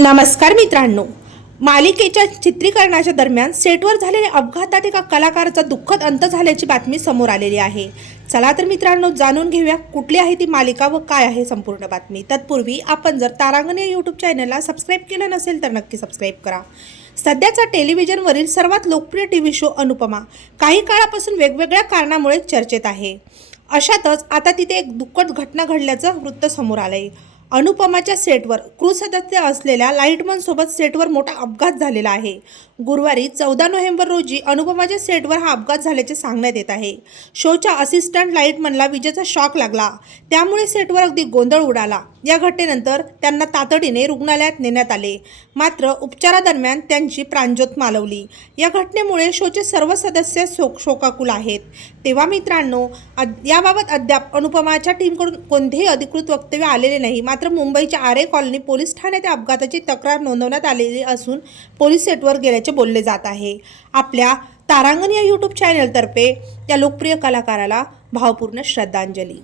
नमस्कार मित्रांनो. मालिकेच्या चित्रीकरणाच्या दरम्यान सेटवर झालेल्या अपघातात एका कलाकाराचा दुःखद अंत झाल्याची बातमी समोर आलेली आहे. चला तर मित्रांनो जाणून घेऊया कुठली आहे ती मालिका व काय आहे संपूर्ण बातमी. तत्पूर्वी आपण जर तारांगण या यूट्यूब चॅनलला सबस्क्राईब केलं नसेल तर नक्की सबस्क्राईब करा. सध्याचा टेलिव्हिजनवरील सर्वात लोकप्रिय टी व्ही शो अनुपमा. काही काळापासून वेगवेगळ्या कारणामुळे चर्चेत आहे. अशातच आता तिथे एक दुःखद घटना घडल्याचं वृत्त समोर आलं आहे अनुपमाच्या सेटवर क्रू सदस्य असलेल्या लाईटमनसोबत सेटवर मोठा अपघात झालेला आहे. गुरुवारी चौदा नोव्हेंबर रोजी अनुपमाच्या सेटवर हा अपघात झाल्याचे सांगण्यात येत आहे. शोच्या असिस्टंट लाईटमनला विजेचा शॉक लागला. त्यामुळे सेटवर अगदी गोंधळ उडाला. या घटनेनंतर त्यांना तातडीने रुग्णालयात नेण्यात आले. मात्र उपचारादरम्यान त्यांची प्राणज्योत मालवली. या घटनेमुळे शोचे सर्व सदस्य शोक शोकाकुल आहेत. तेव्हा मित्रांनो अद- याबाबत अद्याप अनुपमाच्या टीमकडून कोणतेही अधिकृत वक्तव्य आलेले नाही. मात्र मुंबईच्या आरे कॉलनी पोलीस ठाण्यात या अपघाताची तक्रार नोंदवण्यात आलेली असून पोलीस सेटवर गेल्याचे बोलले जात आहे. आपल्या तारांगण या यूट्यूब चॅनलतर्फे या लोकप्रिय कलाकाराला भावपूर्ण श्रद्धांजली.